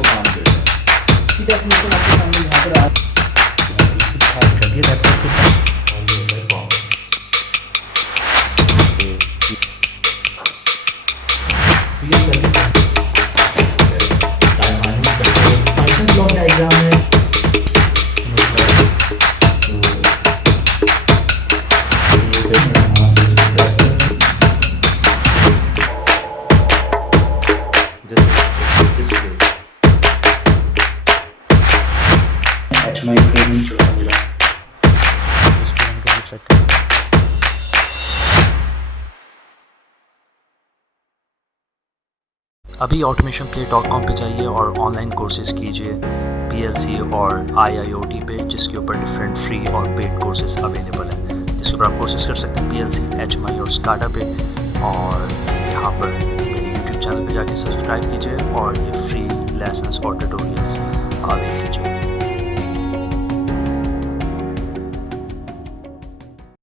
वो काम करता है। इसकी डेफिनेशन आपके सामने यहाँ पर लैपटॉप के साथ और ये होता है पावर। तो ये सर्किट फंक्शन ब्लॉक डायग्राम है। HMI ट्रेनिंग जो है मेरा, इसको हम करके चेक करें। अभी automationplay.com पे जाइए और ऑनलाइन कोर्सेज कीजिए PLC और IIoT पे, जिसके ऊपर डिफरेंट फ्री और पेड कोर्सेज अवेलेबल हैं, जिसके ऊपर आप कोर्सेज कर सकते हैं PLC, HMI और SCADA पे। और यहाँ पर मेरे YouTube चैनल पे जाके सब्सक्राइब कीजिए और ये फ्री लेसन्स और ट्यूटोरियल्स देख लीजिए।